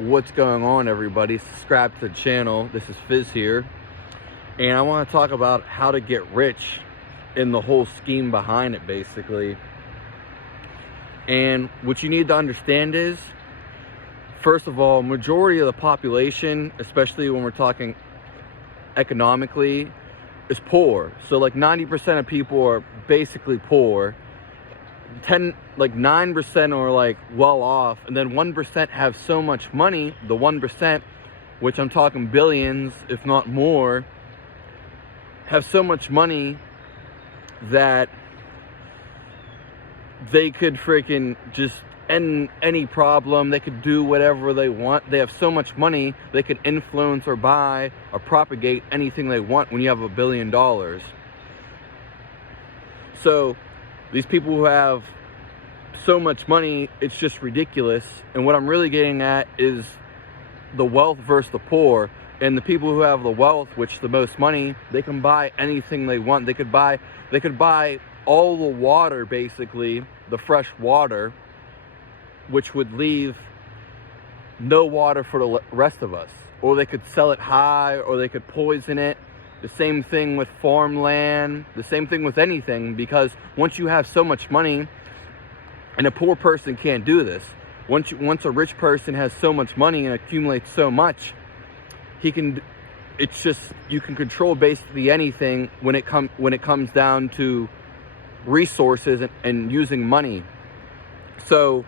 What's going on, everybody? Subscribe to the channel. This is Fizz here, and I want to talk about how to get rich and the whole scheme behind it, basically. And what you need to understand is, first of all, majority of the population, especially when we're talking economically, is poor. So like 90% of people are basically poor. 9% are like well off, and then 1% have so much money. The 1%, which I'm talking billions, if not more, have so much money that they could freaking just end any problem. They could do whatever they want. They have so much money, they could influence or buy or propagate anything they want when you have $1 billion. So these people who have so much money, it's just ridiculous. And what I'm really getting at is the wealth versus the poor. And the people who have the wealth, which the most money, they can buy anything they want. They could buy all the water, basically, the fresh water, which would leave no water for the rest of us. Or they could sell it high, or they could poison it. The same thing with farmland, the same thing with anything, because once you have so much money, and a poor person can't do this. Once a rich person has so much money and accumulates so much, you can control basically anything when it comes down to resources and using money. So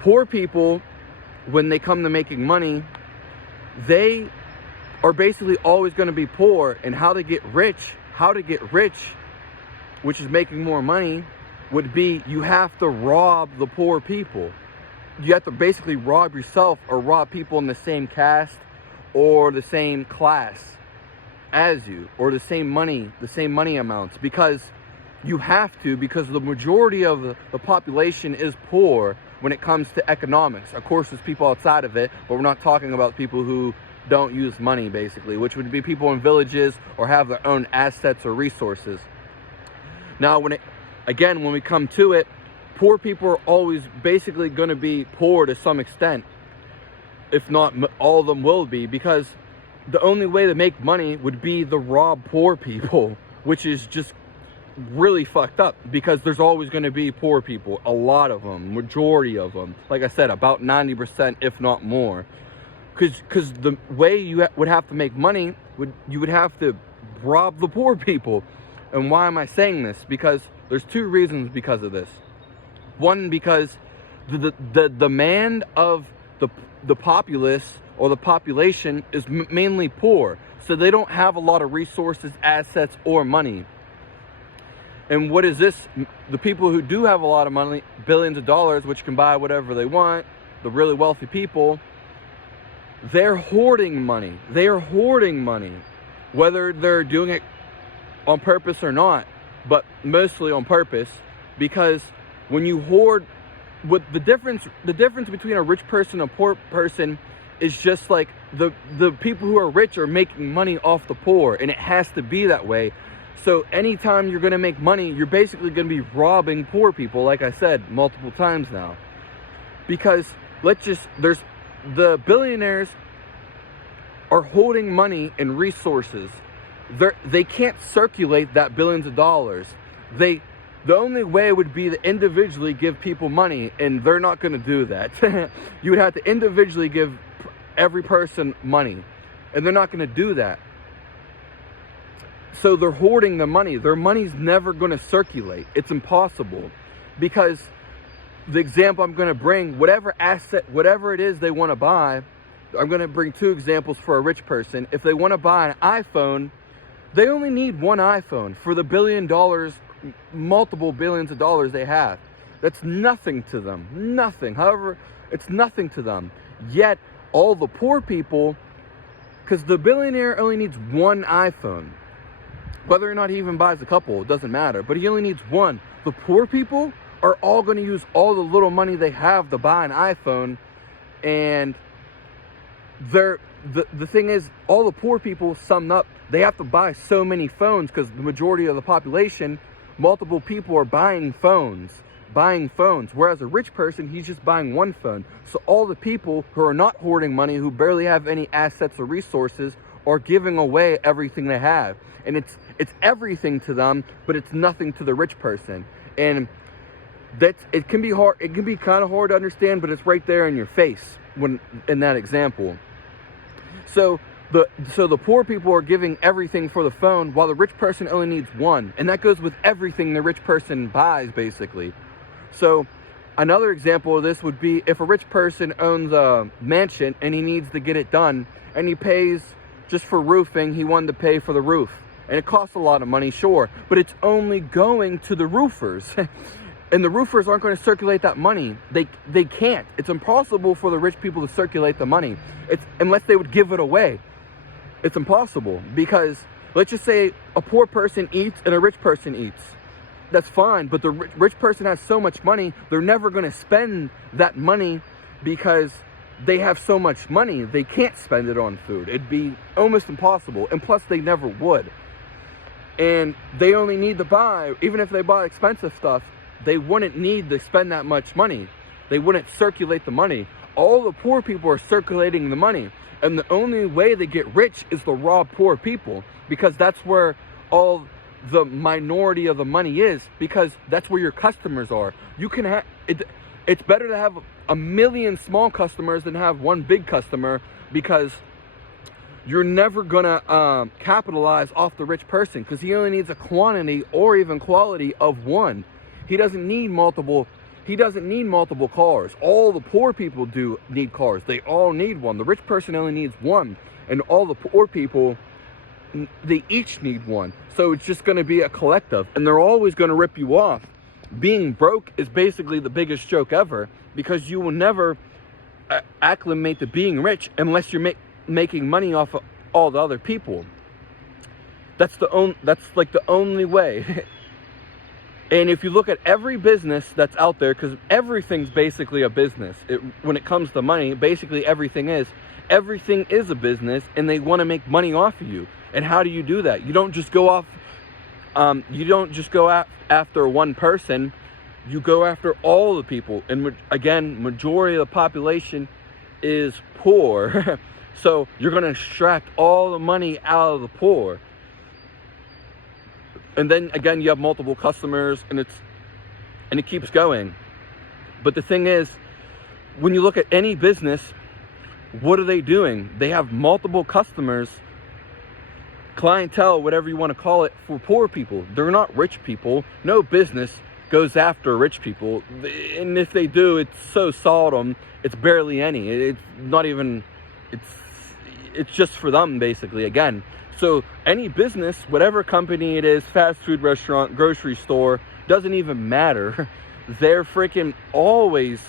poor people, when they come to making money, they are basically always going to be poor. And how to get rich, which is making more money, would be you have to rob the poor people. You have to basically rob yourself or rob people in the same caste or the same class as you, or the same money amounts, because you have to, because the majority of the population is poor when it comes to economics. Of course, there's people outside of it, but we're not talking about people who don't use money, basically, which would be people in villages or have their own assets or resources. Now, when we come to it, poor people are always basically going to be poor to some extent. If not, all of them will be, because the only way to make money would be to rob poor people, which is just really fucked up, because there's always going to be poor people, a lot of them, majority of them. Like I said, about 90%, if not more. Because the way you would have to make money, you would have to rob the poor people. And why am I saying this? Because there's two reasons because of this. One, because the demand of the populace or the population is mainly poor. So they don't have a lot of resources, assets, or money. And what is this? The people who do have a lot of money, billions of dollars, which can buy whatever they want, the really wealthy people, they're hoarding money. They are hoarding money, whether they're doing it on purpose or not, but mostly on purpose. Because when you hoard, the difference between a rich person and a poor person is just like the people who are rich are making money off the poor, and it has to be that way. So anytime you're going to make money, you're basically going to be robbing poor people, like I said multiple times now. Because the billionaires are holding money and resources. They can't circulate that billions of dollars. The only way would be to individually give people money, and they're not going to do that. You would have to individually give every person money, and they're not going to do that. So they're hoarding the money. Their money's never going to circulate. It's impossible. Because the example I'm going to bring, whatever asset, whatever it is they want to buy, I'm going to bring two examples for a rich person. If they want to buy an iPhone, they only need one iPhone for the $1 billion, multiple billions of dollars they have. That's nothing to them. Nothing. However, it's nothing to them. Yet, all the poor people, because the billionaire only needs one iPhone. Whether or not he even buys a couple, it doesn't matter. But he only needs one. The poor people are all going to use all the little money they have to buy an iPhone. And the thing is, all the poor people, summed up, they have to buy so many phones because the majority of the population, multiple people are buying phones. buying phones, whereas a rich person, he's just buying one phone. So all the people who are not hoarding money, who barely have any assets or resources, are giving away everything they have. And it's everything to them, but it's nothing to the rich person. And it can be hard, it can be kind of hard to understand, but it's right there in your face when in that example. So the poor people are giving everything for the phone, while the rich person only needs one. And that goes with everything the rich person buys, basically. So another example of this would be if a rich person owns a mansion and he needs to get it done, and he pays just for roofing, he wanted to pay for the roof. And it costs a lot of money, sure, but it's only going to the roofers. And the roofers aren't going to circulate that money. They can't. It's impossible for the rich people to circulate the money. Unless they would give it away. It's impossible, because let's just say a poor person eats and a rich person eats. That's fine, but the rich person has so much money, they're never going to spend that money because they have so much money, they can't spend it on food. It'd be almost impossible, and plus they never would. And they only need to buy, even if they buy expensive stuff, they wouldn't need to spend that much money. They wouldn't circulate the money. All the poor people are circulating the money. And the only way they get rich is to rob poor people, because that's where all the minority of the money is, because that's where your customers are. You can have it's better to have a million small customers than have one big customer, because you're never gonna capitalize off the rich person, because he only needs a quantity or even quality of one. He doesn't need multiple cars. All the poor people do need cars. They all need one. The rich person only needs one. And all the poor people, they each need one. So it's just going to be a collective. And they're always going to rip you off. Being broke is basically the biggest joke ever, because you will never acclimate to being rich unless you're making money off of all the other people. That's like the only way. And if you look at every business that's out there, because everything's basically a business. When it comes to money, basically everything is a business, and they want to make money off of you. And how do you do that? You don't just go after one person. You go after all the people. And again, majority of the population is poor. So you're going to extract all the money out of the poor. And then again, you have multiple customers, and it keeps going. But the thing is, when you look at any business, what are they doing? They have multiple customers, clientele, whatever you want to call it, for poor people. They're not rich people. No business goes after rich people. And if they do, it's so seldom. It's barely any. It's not even, it's just for them, basically, again. So any business, whatever company it is, fast food restaurant, grocery store, doesn't even matter. They're freaking always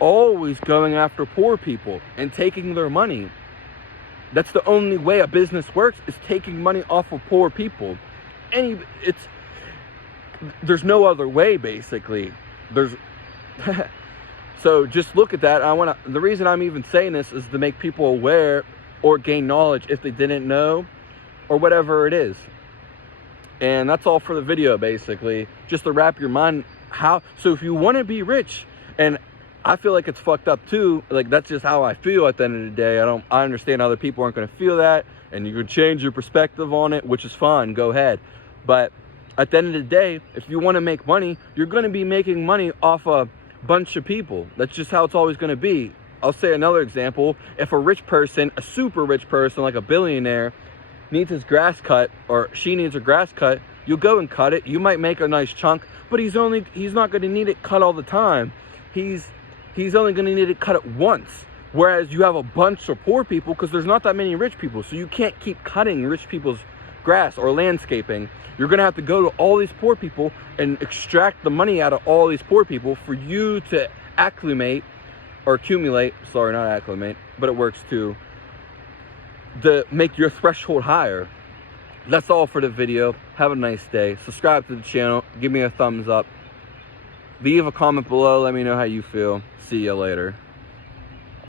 going after poor people and taking their money. That's the only way a business works, is taking money off of poor people. There's no other way, basically. So just look at that. The reason I'm even saying this is to make people aware or gain knowledge if they didn't know, or whatever it is. And that's all for the video, basically, just to wrap your mind. So if you want to be rich, and I feel like it's fucked up too, like that's just how I feel at the end of the day. I understand other people aren't going to feel that, and you can change your perspective on it, which is fine, go ahead. But at the end of the day, if you want to make money, you're going to be making money off a bunch of people. That's just how it's always going to be. I'll say another example. If a rich person, a super rich person, like a billionaire, needs his grass cut, or she needs her grass cut, you'll go and cut it. You might make a nice chunk, but he's not going to need it cut all the time. He's only going to need it cut it once. Whereas you have a bunch of poor people, because there's not that many rich people, so you can't keep cutting rich people's grass or landscaping. You're going to have to go to all these poor people and extract the money out of all these poor people for you to accumulate, sorry, not acclimate, but it works too, to make your threshold higher. That's all for the video. Have a nice day. Subscribe to the channel. Give me a thumbs up. Leave a comment below. Let me know how you feel. See you later.